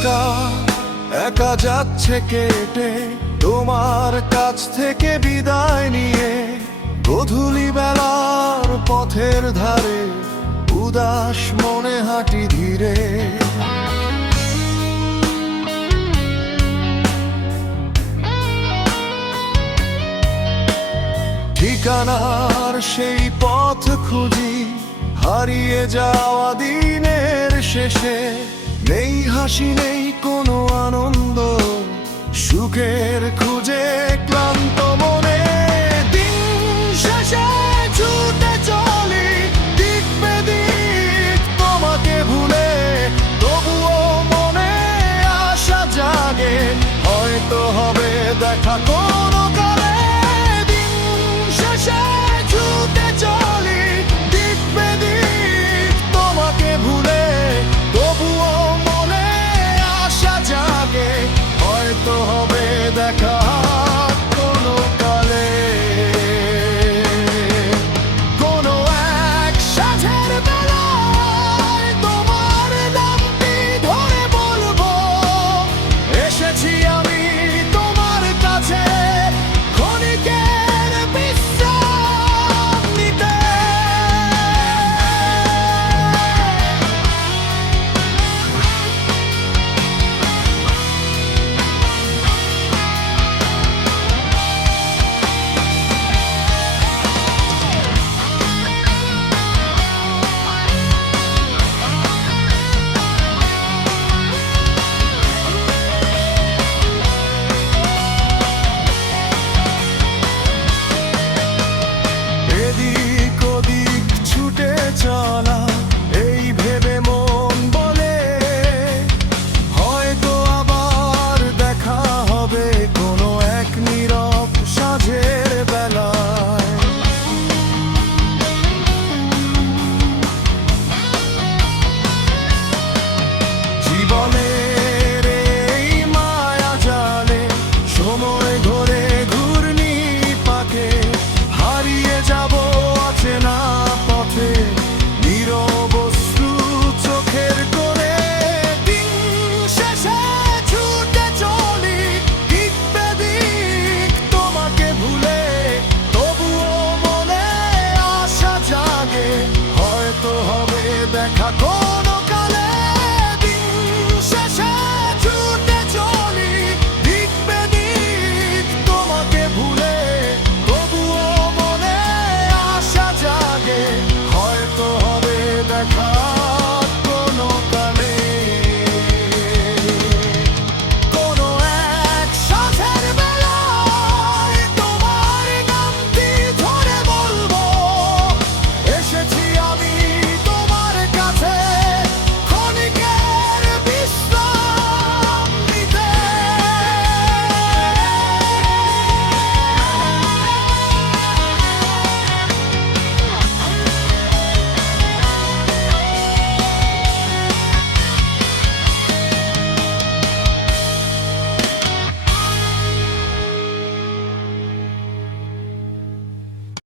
দিনটা একা যাচ্ছে কেটে, তোমার কাছ থেকে বিদায় নিয়ে। গধূলি বেলার পথের ধারে উদাস মনে হাঁটি ধীরে। ঠিকানার সেই পথ খুঁজি, হারিয়ে যাওয়া দিনের শেষে। নেই হাসি, নেই কোনো আনন্দ, সুখের খুঁজে ক্লান্ত মনে। দিন শেষে ছুটে চলি দিক বেদিক তোমাকে ভুলে, তবুও মনে আশা জাগে হয়তো হবে দেখা।